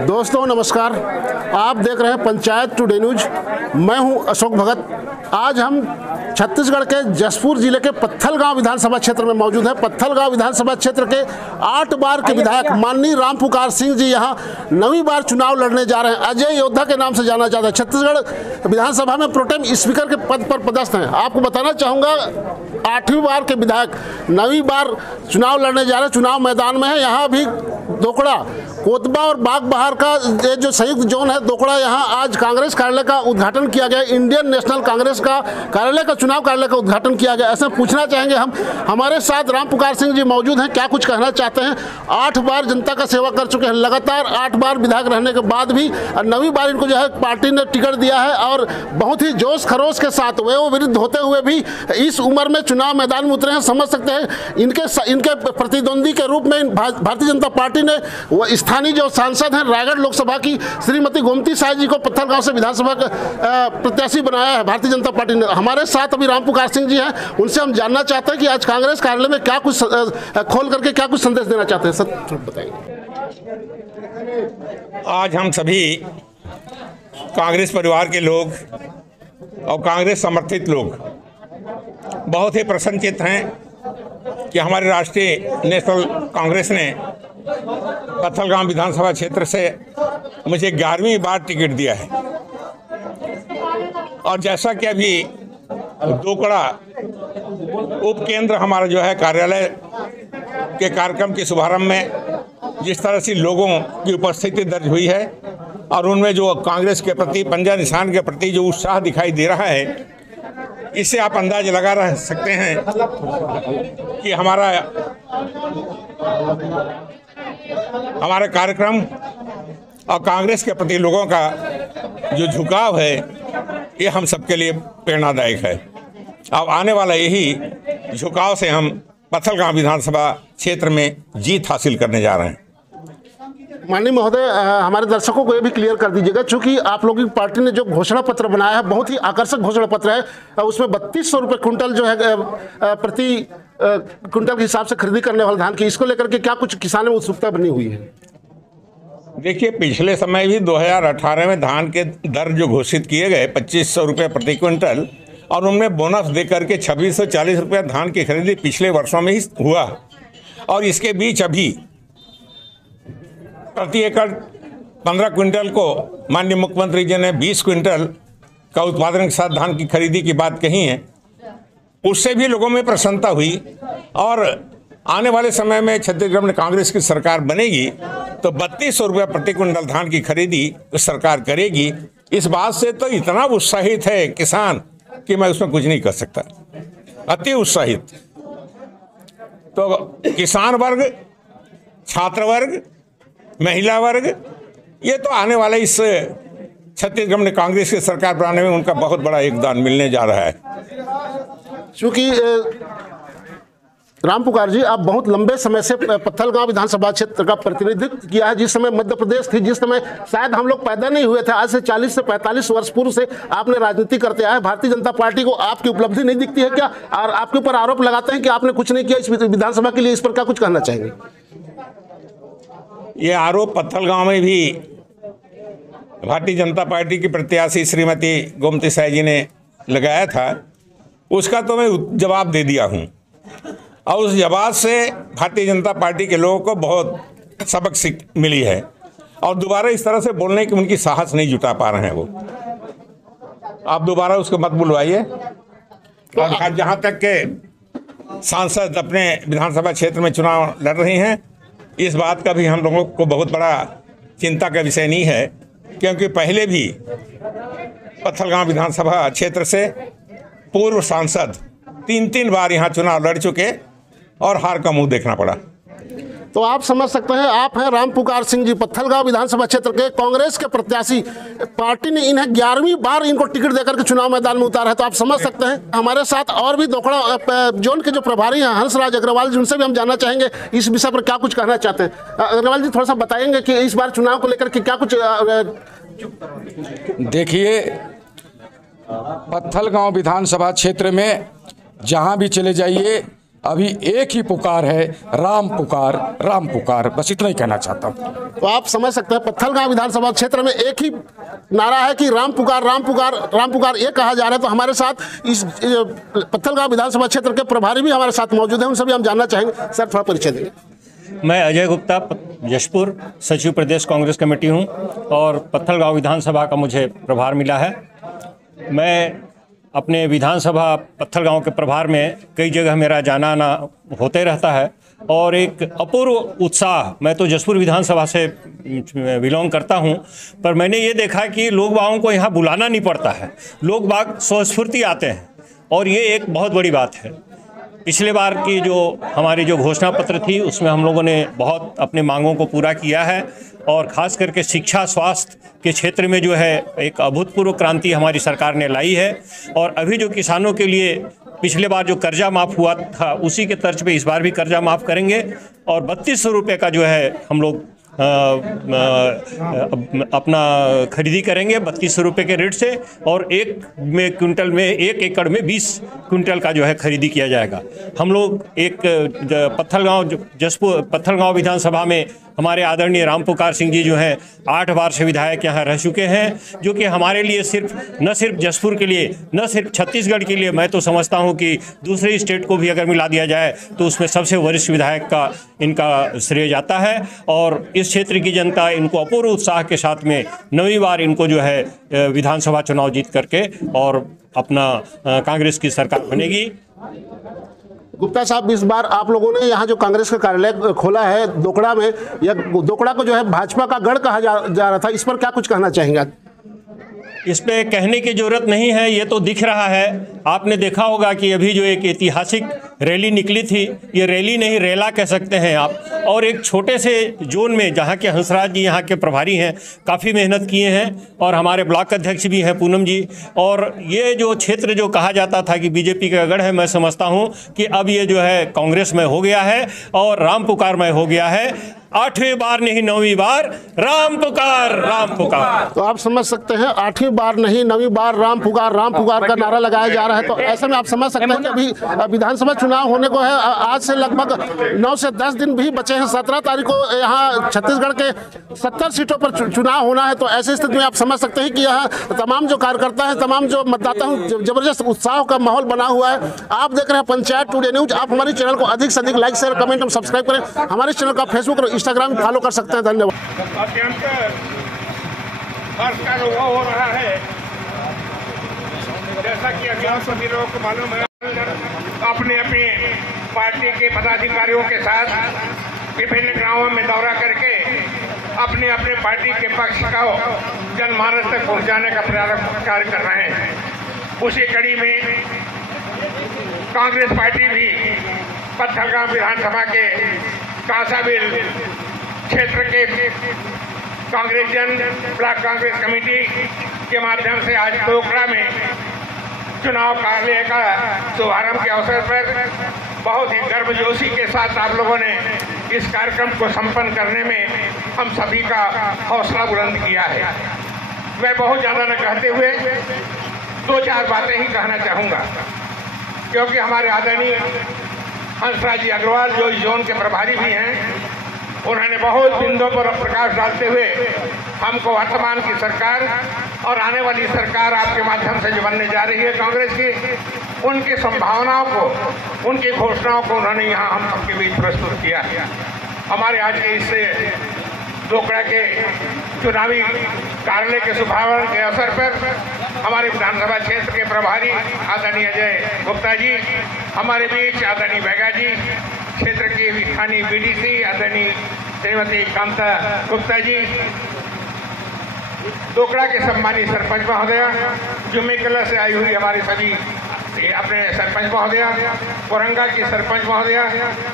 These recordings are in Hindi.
दोस्तों नमस्कार, आप देख रहे हैं पंचायत टुडे न्यूज। मैं हूं अशोक भगत। आज हम छत्तीसगढ़ के जसपुर जिले के पत्थलगांव विधानसभा क्षेत्र में मौजूद है। पत्थलगांव विधानसभा क्षेत्र के 8 बार के विधायक माननीय रामपुकार सिंह जी यहां 9वीं बार चुनाव लड़ने जा रहे हैं। अजय योद्धा के नाम से जाना जाता है। छत्तीसगढ़ विधानसभा में प्रोटेम स्पीकर के पद पर पदस्थ हैं। आपको बताना चाहूँगा 8वीं बार के विधायक 9वीं बार चुनाव लड़ने जा रहे हैं। चुनाव मैदान में है। यहाँ भी दोकड़ा, कोतबा और बागबहार का ये जो संयुक्त जोन है दोकड़ा, यहाँ आज कांग्रेस कार्यालय का उद्घाटन किया गया। इंडियन नेशनल कांग्रेस का कार्यालय का चुनाव कार्यालय का उद्घाटन किया गया। ऐसे पूछना चाहेंगे हम, हमारे साथ रामपुकार सिंह जी मौजूद हैं, क्या कुछ कहना चाहते हैं। 8 बार जनता का सेवा कर चुके हैं, लगातार 8 बार विधायक रहने के बाद भी 9वीं बार इनको जो है पार्टी ने टिकट दिया है और बहुत ही जोश खरोश के साथ वे विरुद्ध होते हुए भी इस उम्र में चुनाव मैदान में उतरे हैं। समझ सकते हैं इनके प्रतिद्वंदी के रूप में भारतीय जनता पार्टी ने वो स्थानीय जो सांसद हैं रायगढ़ लोकसभा की श्रीमती गोमती साय जी को पत्थलगांव से विधानसभा का प्रत्याशी बनाया है भारतीय जनता पार्टी ने। हमारे साथ अभी रामपुकार सिंह जी हैं, उनसे हम जानना चाहते हैं कि आज कांग्रेस कार्यालय में क्या कुछ खोल करके क्या कुछ संदेश देना चाहते हैं। सर बताइए। आज हम सभी कांग्रेस परिवार के लोग और कांग्रेस समर्थित लोग बहुत ही प्रसन्नचित्त हैं कि हमारे राष्ट्रीय नेशनल कांग्रेस ने पत्थलगांव विधानसभा क्षेत्र से मुझे 11वीं बार टिकट दिया है। और जैसा कि अभी दोकड़ा उपकेंद्र हमारा जो है कार्यालय के कार्यक्रम के शुभारंभ में जिस तरह से लोगों की उपस्थिति दर्ज हुई है और उनमें जो कांग्रेस के प्रति, पंजा निशान के प्रति जो उत्साह दिखाई दे रहा है, इससे आप अंदाज लगा रह सकते हैं कि हमारे कार्यक्रम और कांग्रेस के प्रति लोगों का जो झुकाव है ये हम सबके लिए प्रेरणादायक है। अब आने वाला यही झुकाव से हम पत्थलगांव विधानसभा क्षेत्र में जीत हासिल करने जा रहे हैं। माननीय महोदय, हमारे दर्शकों को ये भी क्लियर कर दीजिएगा, चूंकि आप लोगों की पार्टी ने जो घोषणा पत्र बनाया है बहुत ही आकर्षक घोषणा पत्र है। उसमें 3200 रुपये कुंटल जो है प्रति कुंटल के हिसाब से खरीदी करने वाले धान की, इसको लेकर के क्या कुछ किसानों में उत्सुकता बनी हुई है? देखिए, पिछले समय भी 2018 में धान के दर जो घोषित किए गए 2500 रुपये प्रति क्विंटल और उनमें बोनस दे करके 2640 रुपये धान की खरीदी पिछले वर्षों में ही हुआ। और इसके बीच अभी प्रति एकड़ 15 क्विंटल को माननीय मुख्यमंत्री जी ने 20 क्विंटल का उत्पादन के साथ धान की खरीदी की बात कही है। उससे भी लोगों में प्रसन्नता हुई और आने वाले समय में छत्तीसगढ़ में कांग्रेस की सरकार बनेगी तो 3200 रुपये प्रति क्विंटल धान की खरीदी सरकार करेगी। इस बात से तो इतना उत्साहित है किसान कि मैं उसमें कुछ नहीं कर सकता, अति उत्साहित। तो किसान वर्ग, छात्र वर्ग, महिला वर्ग, ये तो आने वाले इस छत्तीसगढ़ में कांग्रेस की सरकार बनाने में उनका बहुत बड़ा योगदान मिलने जा रहा है। क्योंकि रामपुकार जी, आप बहुत लंबे समय से पत्थलगांव विधानसभा क्षेत्र का प्रतिनिधित्व किया है। जिस समय मध्य प्रदेश थी, जिस समय शायद हम लोग पैदा नहीं हुए थे, आज से 40 से 45 वर्ष पूर्व से आपने राजनीति करते आए। भारतीय जनता पार्टी को आपकी उपलब्धि नहीं दिखती है क्या? और आपके ऊपर आरोप लगाते हैं कि आपने कुछ नहीं किया इस विधानसभा के लिए, इस पर क्या कुछ कहना चाहेंगे? ये आरोप पत्थलगांव में भी भारतीय जनता पार्टी की प्रत्याशी श्रीमती गोमती साय जी ने लगाया था, उसका तो मैं जवाब दे दिया हूँ। और उस जवाब से भारतीय जनता पार्टी के लोगों को बहुत सबक सीख मिली है और दोबारा इस तरह से बोलने की उनकी साहस नहीं जुटा पा रहे हैं वो। आप दोबारा उसको मत बुलवाइए। और जहाँ तक के सांसद अपने विधानसभा क्षेत्र में चुनाव लड़ रही हैं, इस बात का भी हम लोगों को बहुत बड़ा चिंता का विषय नहीं है, क्योंकि पहले भी पत्थलगांव विधानसभा क्षेत्र से पूर्व सांसद 3 बार यहाँ चुनाव लड़ चुके और हार का मुंह देखना पड़ा। तो आप समझ सकते हैं, आप हैं रामपुकार सिंह जी, पत्थलगांव विधानसभा क्षेत्र के कांग्रेस के प्रत्याशी। पार्टी ने इन्हें 11वीं बार इनको टिकट देकर के चुनाव मैदान में उतारा है, तो आप समझ सकते हैं। हमारे साथ और भी दोकड़ा जोन के जो प्रभारी हैं हंसराज अग्रवाल जी, उनसे भी हम जानना चाहेंगे इस विषय पर क्या कुछ कहना चाहते हैं। अग्रवाल जी, थोड़ा सा बताएंगे कि इस बार चुनाव को लेकर के क्या कुछ। देखिए, पत्थलगांव विधानसभा क्षेत्र में जहां भी चले जाइए अभी एक ही पुकार है, राम पुकार, राम पुकार। बस इतना ही कहना चाहता हूँ। तो आप समझ सकते हैं पत्थलगांव विधानसभा क्षेत्र में एक ही नारा है कि राम पुकार, राम पुकार, राम पुकार, ये कहा जा रहा है। तो हमारे साथ इस पत्थलगांव विधानसभा क्षेत्र के प्रभारी भी हमारे साथ मौजूद हैं, उनसे भी हम जानना चाहेंगे। सर, थोड़ा परिचय देंगे। मैं अजय गुप्ता, जशपुर सचिव प्रदेश कांग्रेस कमेटी हूं और पत्थलगांव विधानसभा का मुझे प्रभार मिला है। मैं अपने विधानसभा पत्थलगांव के प्रभार में कई जगह मेरा जाना आना होते रहता है और एक अपूर्व उत्साह, मैं तो जशपुर विधानसभा से बिलोंग करता हूं, पर मैंने ये देखा कि लोग बागों को यहाँ बुलाना नहीं पड़ता है, लोग बाग स्वस्फूर्ति आते हैं और ये एक बहुत बड़ी बात है। पिछले बार की जो हमारी जो घोषणा पत्र थी उसमें हम लोगों ने बहुत अपने मांगों को पूरा किया है और ख़ास करके शिक्षा स्वास्थ्य के क्षेत्र में जो है एक अभूतपूर्व क्रांति हमारी सरकार ने लाई है। और अभी जो किसानों के लिए पिछले बार जो कर्जा माफ़ हुआ था उसी के तर्ज पे इस बार भी कर्जा माफ़ करेंगे और 3200 रुपये का जो है हम लोग अपना खरीदी करेंगे 3200 रुपये के रेट से और एक एकड़ में 20 क्विंटल का जो है खरीदी किया जाएगा। हम लोग एक पत्थलगांव विधानसभा में हमारे आदरणीय राम पुकार सिंह जी जो हैं 8 बार से विधायक यहाँ रह चुके हैं, जो कि हमारे लिए न सिर्फ जशपुर के लिए, न सिर्फ छत्तीसगढ़ के लिए, मैं तो समझता हूँ कि दूसरे स्टेट को भी अगर मिला दिया जाए तो उसमें सबसे वरिष्ठ विधायक का इनका श्रेय जाता है। और इस क्षेत्र की जनता इनको अपूर्व उत्साह के साथ में 9वीं बार इनको जो है विधानसभा चुनाव जीत करके और अपना कांग्रेस की सरकार बनेगी। गुप्ता साहब, इस बार आप लोगों ने यहाँ जो कांग्रेस का कार्यालय खोला है दोकड़ा में, या दोकड़ा को जो है भाजपा का गढ़ कहा जा रहा था, इस पर क्या कुछ कहना चाहेंगे? इस पे कहने की जरूरत नहीं है, ये तो दिख रहा है। आपने देखा होगा कि अभी जो एक ऐतिहासिक रैली निकली थी, ये रैली नहीं रेला कह सकते हैं आप, और एक छोटे से जोन में जहाँ के हंसराज जी यहाँ के प्रभारी हैं, काफ़ी मेहनत किए हैं और हमारे ब्लॉक अध्यक्ष भी हैं पूनम जी। और ये जो क्षेत्र जो कहा जाता था कि बीजेपी का गढ़ है, मैं समझता हूँ कि अब ये जो है कांग्रेस में हो गया है और राम पुकार में हो गया है। 8वीं बार नहीं 9वीं बार राम पुकार, राम पुकार। तो आप समझ सकते हैं 8वीं बार नहीं 9वीं बार राम पुकार का नारा लगाया जा रहा है। तो ऐसे में आप समझ सकते हैं कि अभी विधानसभा चुनाव होने को है, आज से लगभग 9 से 10 दिन भी बचे हैं। 17 तारीख को यहाँ छत्तीसगढ़ के 70 सीटों पर चुनाव होना है। तो ऐसी स्थिति में आप समझ सकते हैं कि यहाँ तमाम जो कार्यकर्ता हैं, तमाम जो मतदाता हैं, जबरदस्त उत्साह का माहौल बना हुआ है। आप देख रहे हैं पंचायत टुडे न्यूज। आप हमारे चैनल को अधिक से अधिक लाइक, शेयर, कमेंट और सब्सक्राइब करें। हमारे चैनल का फेसबुक और इंस्टाग्राम फॉलो कर सकते हैं। धन्यवाद। अत्यंत हर्ष का अनुभव हो रहा है। जैसा कि अभी आप सभी लोगों को मालूम है, अपने अपने पार्टी के पदाधिकारियों के साथ विभिन्न गांवों में दौरा करके अपने अपने पार्टी के पक्ष को जनमानस तक पहुंचाने का कार्य कर रहे हैं। उसी कड़ी में कांग्रेस पार्टी भी पत्थलगांव विधानसभा के कांसाबिल क्षेत्र के कांग्रेस ब्लॉक कांग्रेस कमेटी के माध्यम से आज दोकड़ा में चुनाव कार्यालय का शुभारंभ के अवसर पर बहुत ही गर्मजोशी के साथ आप लोगों ने इस कार्यक्रम को संपन्न करने में हम सभी का हौसला बुलंद किया है। मैं बहुत ज़्यादा न कहते हुए 2-4 बातें ही कहना चाहूँगा, क्योंकि हमारे आदरणीय हंसराज जी अग्रवाल जो इस जोन के प्रभारी भी हैं, उन्होंने बहुत बिंदुओं पर प्रकाश डालते हुए हमको वर्तमान की सरकार और आने वाली सरकार आपके माध्यम से जो बनने जा रही है कांग्रेस की, उनकी संभावनाओं को, उनकी घोषणाओं को उन्होंने यहाँ हम सबके बीच प्रस्तुत किया है। हमारे आज के इस दोकड़ा के चुनावी कार्यालय के शुभारंभ के अवसर पर हमारे विधानसभा क्षेत्र के प्रभारी आदरणीय अजय गुप्ता जी, हमारे बीच आदरणीय बैगा जी, क्षेत्र की स्थानीय बीडीसी आदरणीय श्रीमती कांता गुप्ता जी, दोकड़ा के सम्मानित सरपंच महोदया, जुम्मे कला से आई हुई हमारे सभी अपने सरपंच महोदया, औरंगा की सरपंच महोदया,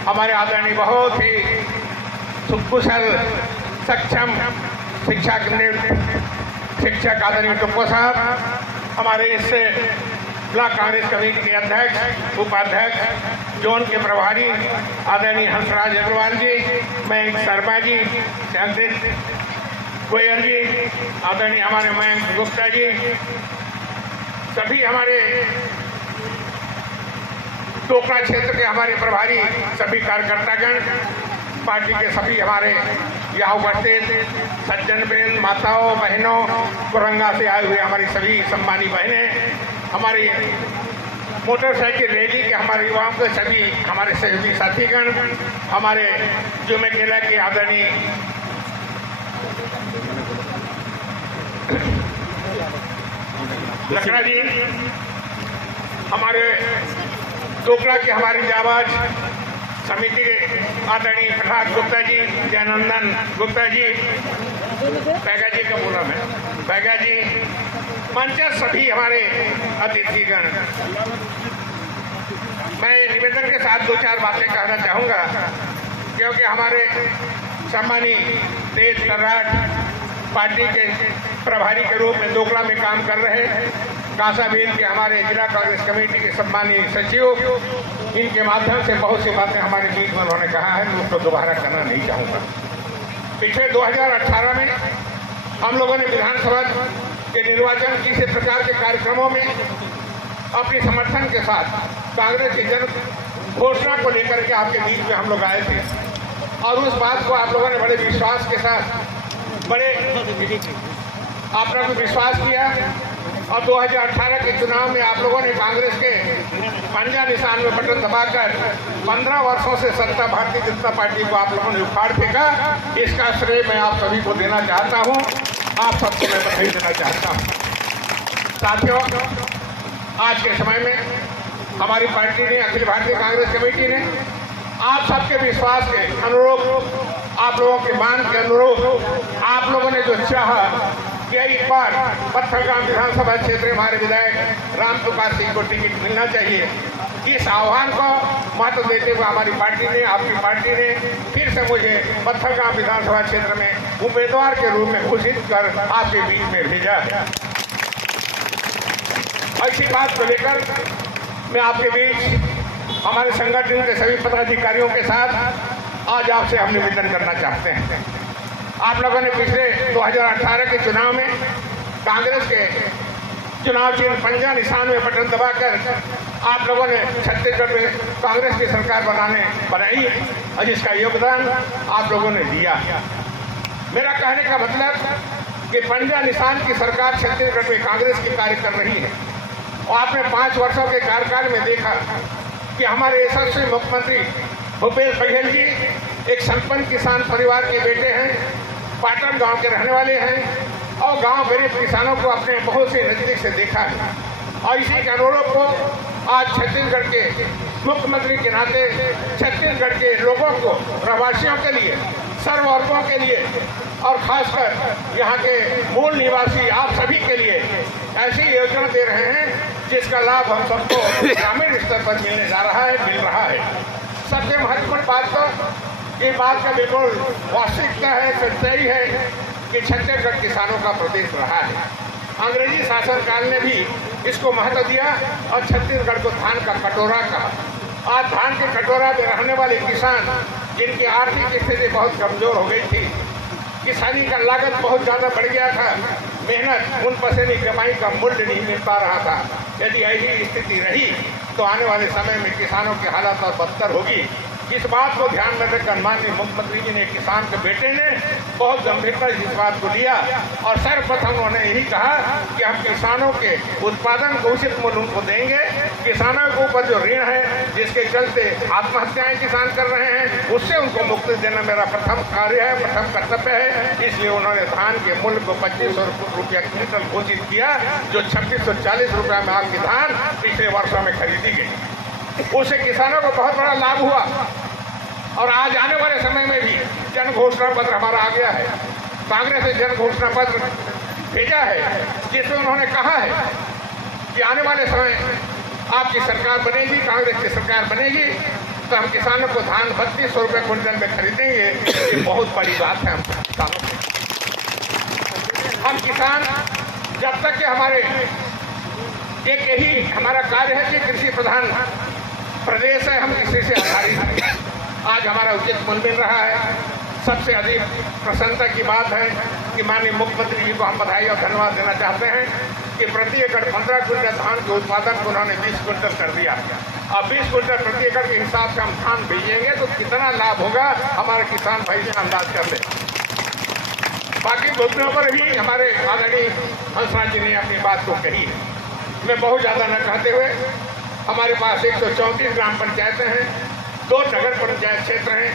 हमारे आदरणीय बहुत ही कुशल सक्षम शिक्षक आदरणीय टुप्पो साहब, हमारे इस ब्लॉक कांग्रेस कमेटी के अध्यक्ष, उपाध्यक्ष, जोन के प्रभारी आदरणीय हंसराज अग्रवाल जी, मयंक शर्मा जी, जगदीश गोयल जी, आदरणीय हमारे मयंक गुप्ता जी, सभी हमारे डोकरा क्षेत्र के हमारे प्रभारी सभी कार्यकर्तागण, पार्टी के सभी हमारे यहाँ उपस्थित सज्जन बेन, माताओं, बहनों, कोरंगा से आए हुए हमारी सभी सम्मानी बहनें, हमारी मोटरसाइकिल रैली के हमारे युवाओं के सभी हमारे सहयोगी साथीगण, हमारे जुमे केला के आदरणीय लखड़ा जी, हमारे डोकरा के हमारे जाबाज समिति के आदरणीय प्रहलाद गुप्ता जी, जयनंदन गुप्ता जी, बैगा जी का बोला मैं, बैगा जी, मंच सभी हमारे अतिथिगण, मैं निवेदन के साथ 2-4 बातें कहना चाहूँगा, क्योंकि हमारे सम्मानीय देश तर्राट पार्टी के प्रभारी के रूप में डोकरा में काम कर रहे कासाबीन के हमारे जिला कांग्रेस कमेटी के सम्मानीय सचिव, इनके माध्यम से बहुत सी बातें हमारे बीच में उन्होंने कहा है, मैं उसको दोबारा करना नहीं चाहूँगा। पिछले 2018 में हम लोगों ने विधानसभा के निर्वाचन की इसी प्रकार के कार्यक्रमों में अपनी समर्थन के साथ कांग्रेस की जन घोषणा को लेकर के आपके बीच में हम लोग आए थे और उस बात को आप लोगों ने बड़े विश्वास के साथ आप लोगों ने विश्वास किया और 2018 के चुनाव में आप लोगों ने कांग्रेस के पंजा निशान में बटन दबाकर 15 वर्षों से सत्ता भारतीय जनता पार्टी को आप लोगों ने उखाड़ फेंका। इसका श्रेय मैं आप सभी को देना चाहता हूं, आप सबको मैं बधाई देना चाहता हूं। साथियों, आज के समय में हमारी पार्टी ने, अखिल भारतीय कांग्रेस कमेटी ने आप सबके विश्वास के अनुरूप, आप लोगों के मांग के अनुरूप, आप लोगों ने जो चाहा कि एक बार पत्थलगांव विधानसभा क्षेत्र में हमारे विधायक राम पुकार सिंह को टिकट मिलना चाहिए, इस आह्वान को महत्व देते हुए हमारी पार्टी ने, आपकी पार्टी ने फिर से मुझे पत्थलगांव विधानसभा क्षेत्र में उम्मीदवार के रूप में घोषित कर आपके बीच में भेजा। ऐसी बात को लेकर मैं आपके बीच हमारे संगठन के सभी पदाधिकारियों के साथ आज आपसे हम निवेदन करना चाहते हैं। आप लोगों ने पिछले 2018 के चुनाव में कांग्रेस के चुनाव चिन्ह पंजा निशान में बटन दबाकर आप लोगों ने छत्तीसगढ़ में कांग्रेस की सरकार बनाई और जिसका योगदान आप लोगों ने दिया। मेरा कहने का मतलब कि पंजा निशान की सरकार छत्तीसगढ़ में कांग्रेस की कार्य कर रही है और आपने 5 वर्षों के कार्यकाल में देखा कि हमारे यशस्वी मुख्यमंत्री भूपेश बघेल जी एक संपन्न किसान परिवार के बेटे हैं, पाटन गांव के रहने वाले हैं और गांव गरीब किसानों को अपने बहुत से नजदीक से देखा है और इसी के अनुरूप को आज छत्तीसगढ़ के मुख्यमंत्री के नाते छत्तीसगढ़ के लोगों को, प्रवासियों के लिए, सर्ववर्गों के लिए और खासकर यहाँ के मूल निवासी आप सभी के लिए ऐसी योजना दे रहे हैं जिसका लाभ हम सबको ग्रामीण स्तर पर मिलने जा रहा है, मिल रहा है। सबसे महत्वपूर्ण बात तो ये बात का बिल्कुल वास्तविकता है, सच्चाई है कि छत्तीसगढ़ किसानों का प्रदेश रहा है। अंग्रेजी शासनकाल ने भी इसको महत्व दिया और छत्तीसगढ़ को धान का कटोरा कहा। आज धान के कटोरा में रहने वाले किसान जिनकी आर्थिक स्थिति बहुत कमजोर हो गई थी, किसानी का लागत बहुत ज़्यादा बढ़ गया था, मेहनत, उन पसीने कमाई का मूल्य नहीं मिल पा रहा था। यदि ऐसी स्थिति रही तो आने वाले समय में किसानों की हालत और बदतर होगी। इस बात को ध्यान में रखकर माननीय मुख्यमंत्री जी ने, किसान के बेटे ने बहुत गंभीरता से इस बात को लिया और सर्वप्रथम उन्होंने यही कहा कि हम किसानों के उत्पादन को उचित मूल्य उनको देंगे। किसानों के ऊपर जो ऋण है, जिसके चलते आत्महत्याएं किसान कर रहे हैं, उससे उनको मुक्ति देना मेरा प्रथम कार्य है, प्रथम कर्तव्य है। इसलिए उन्होंने धान के मूल्य को 2500 रुपया क्विंटल घोषित किया, जो 2640 रुपया में आपकी धान पिछले वर्षों में खरीदी गई। उससे किसानों को बहुत बड़ा लाभ हुआ और आज आने वाले समय में भी जन घोषणा पत्र हमारा आ गया है। कांग्रेस ने जन घोषणा पत्र भेजा है जिसमें उन्होंने कहा है कि आने वाले समय आपकी सरकार बनेगी, कांग्रेस की सरकार बनेगी तो हम किसानों को धान 3200 रुपये क्विंटल में खरीदेंगे। ये बहुत बड़ी बात है हम किसानों को। हम किसान जब तक कि हमारे एक यही हमारा कार्य है कि कृषि प्रधान प्रदेश है, हम कृषि से आधारित हैं। आज हमारा उचित मूल्य मिल रहा है। सबसे अधिक प्रसन्नता की बात है कि माननीय मुख्यमंत्री जी को हम बधाई और धन्यवाद देना चाहते हैं कि प्रति एकड़ 15 क्विंटल धान के उत्पादन को उन्होंने 20 क्विंटल कर दिया। अब 20 क्विंटल प्रति एकड़ के हिसाब से हम धान बेचेंगे तो कितना लाभ होगा हमारे किसान भाई से अंदाज कर ले। बाकी मुद्दों पर भी हमारे आदरणीय हंसराज जी ने अपनी बात को कही है। मैं बहुत ज़्यादा न कहते हुए, हमारे पास 134 ग्राम पंचायतें हैं, 2 नगर पंचायत क्षेत्र हैं,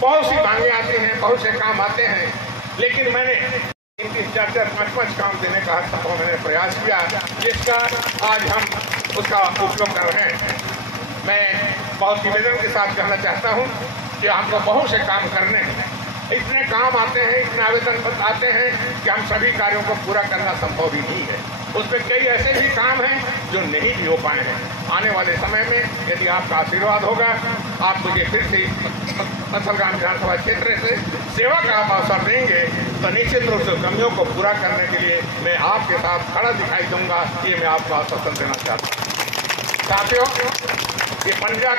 बहुत सी मांगे आती हैं, बहुत से काम आते हैं, लेकिन मैंने 4-4, 5-5 काम देने का मैंने प्रयास किया, जिसका आज हम उसका उपयोग कर रहे हैं। मैं बहुत निवेदन के साथ कहना चाहता हूँ कि हमको बहुत से काम करने हैं, इतने काम आते हैं, इतने आवेदन पत्र आते हैं कि हम सभी कार्यों को पूरा करना संभव ही नहीं है। उसमें कई ऐसे भी काम हैं जो नहीं भी हो पाए हैं। आने वाले समय में यदि आपका आशीर्वाद होगा, आप मुझे फिर से पत्थलगांव विधानसभा क्षेत्र से सेवा का आप अवसर देंगे तो निश्चित रूप से कमियों को पूरा करने के लिए मैं आपके साथ खड़ा दिखाई दूंगा। ये मैं आपको आश्वासन देना चाहता हूँ। साथियों, ये पंजा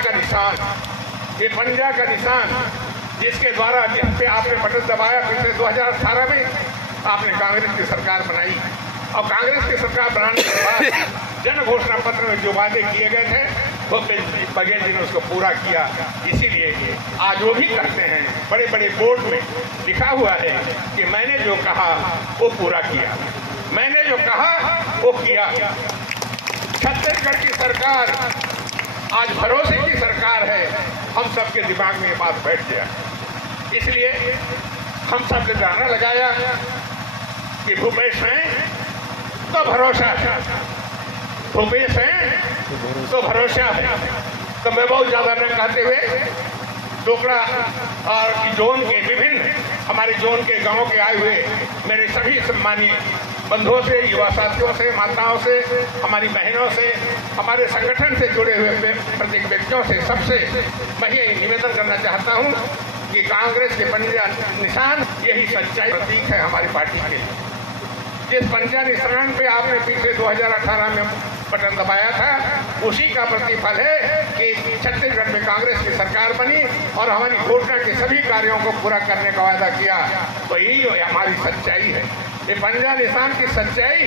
का निशान जिसके द्वारा जिन पे आपने बटन दबाया, पिछले 2018 में आपने कांग्रेस की सरकार बनाई और कांग्रेस की सरकार बनाने के बाद जन घोषणा पत्र में जो वादे किए गए थे वो बघेल जी ने उसको पूरा किया। इसीलिए आज वो भी करते हैं, बड़े बड़े बोर्ड में लिखा हुआ है कि मैंने जो कहा वो पूरा किया, मैंने जो कहा वो किया। छत्तीसगढ़ की सरकार आज भरोसे की सरकार है, हम सबके दिमाग में ये बात बैठ गया। इसलिए हम सब ने गाना लगाया कि भूपेश हैं तो भरोसा है, भूपेश हैं तो भरोसा है। तो मैं बहुत ज़्यादा न कहते हुए डोकड़ा और जोन के विभिन्न हमारे जोन के गांवों के आए हुए मेरे सभी सम्मानीय बंधुओं से, युवा साथियों से, माताओं से, हमारी बहनों से, हमारे संगठन से जुड़े हुए प्रत्येक व्यक्तियों से, सबसे मैं ये निवेदन करना चाहता हूँ कि कांग्रेस के पंजा निशान यही सच्चाई प्रतीक है हमारी पार्टी के लिए। जिस पंजा निशान पे आपने पिछले 2018 में बटन दबाया था, उसी का प्रतिफल है कि छत्तीसगढ़ में कांग्रेस की सरकार बनी और हमारी घोषणा के सभी कार्यों को पूरा करने का वादा किया। तो यही हमारी सच्चाई है। ये पंजा निशान की सच्चाई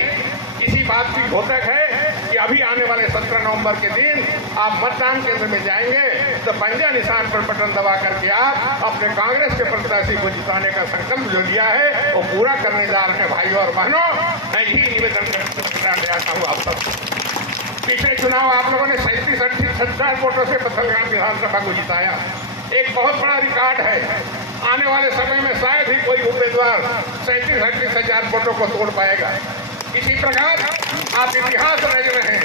इसी बात की घोषक है कि अभी आने वाले 17 नवंबर के दिन आप मतदान केंद्र में जाएंगे तो पंजा निशान पर बटन दबा करके आप अपने कांग्रेस के प्रत्याशी को जिताने का संकल्प जो लिया है वो पूरा करने जा रहे हैं। भाइयों और बहनों, मैं यही निवेदन करना चाहता हूँ आप सब। पिछले चुनाव आप लोगों ने 37-38 वोटों से पत्थलगांव विधानसभा को जिताया, एक बहुत बड़ा रिकॉर्ड है। आने वाले समय में शायद ही कोई उम्मीदवार 37-38 हजार वोटों को तोड़ पाएगा। इसी प्रकार आप इतिहास रच रहे हैं।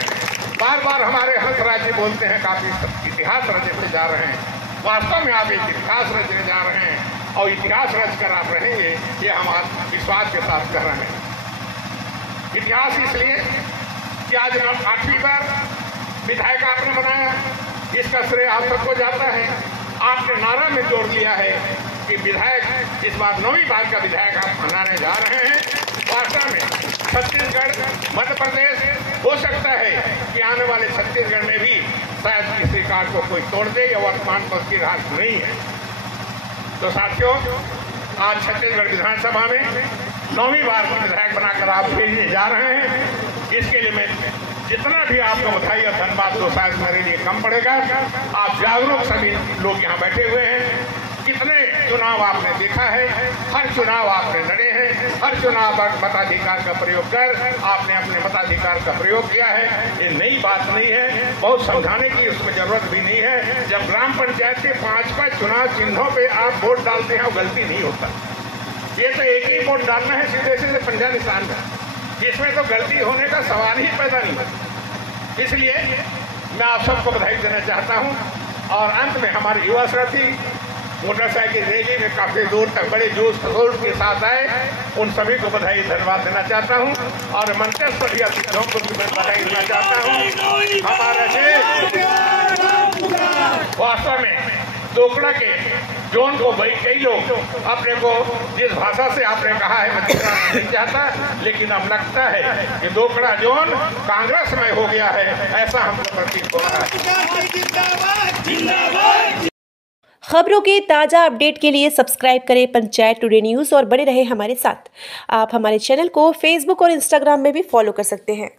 बार बार हमारे हंसराज जी बोलते हैं काफी इतिहास रचते जा रहे हैं। वास्तव में आप एक इतिहास रचने जा रहे हैं और इतिहास रच कर आप रहेंगे, ये हम विश्वास के साथ कर रहे हैं। इतिहास इसलिए कि आज 8वीं बार विधायक आपने बनाया, इसका श्रेय आप सबको जाता है। आपने नारा में जोड़ दिया है कि विधायक इस बार 9वीं बार का विधायक आप बनाने जा रहे हैं। वास्तव में छत्तीसगढ़, मध्य प्रदेश हो सकता है कि आने वाले छत्तीसगढ़ में भी शायद इस रिकॉर्ड को कोई तोड़ दे, या वर्तमान पर उसकी राह नहीं है। तो साथियों, आज छत्तीसगढ़ विधानसभा में 9वीं बार का विधायक बनाकर आप भेजने जा रहे हैं। इसके लिए मैं जितना भी आपको बधाई और धन्यवाद तो शायद मेरे लिए कम पड़ेगा। आप जागरूक सभी लोग यहाँ बैठे हुए हैं। कितने चुनाव आपने देखा है, हर चुनाव आपने लड़े हैं, हर चुनाव पर मताधिकार का प्रयोग कर आपने अपने मताधिकार का प्रयोग किया है। ये नई बात नहीं है, बहुत समझाने की उसमें जरूरत भी नहीं है। जब ग्राम पंचायत के 5 चुनाव चिन्हों पे आप वोट डालते हैं, गलती नहीं होता। ये तो एक ही वोट डालना है, सीधे सीधे पंजा निशान में, इसमें तो गलती होने का सवाल ही पैदा नहीं होता। इसलिए मैं आप सबको बधाई देना चाहता हूं। और अंत में हमारे युवा साथी मोटरसाइकिल रैली में काफी दूर तक बड़े जोश खरोश के साथ आए, उन सभी को बधाई धन्यवाद देना चाहता हूं। और मंच सभी अतिथियों को भी बधाई देना चाहता हूं। हमारा देश वास्तव में डोकड़ा के जोन को कई लोग अपने को जिस भाषा से आपने कहा है मैं नहीं चाहता, लेकिन अब लगता है कि डोकड़ा जोन कांग्रेस में हो गया है, ऐसा हमको प्रतीत हो रहा है। खबरों के ताज़ा अपडेट के लिए सब्सक्राइब करें पंचायत टुडे न्यूज़ और बने रहें हमारे साथ। आप हमारे चैनल को फेसबुक और इंस्टाग्राम में भी फॉलो कर सकते हैं।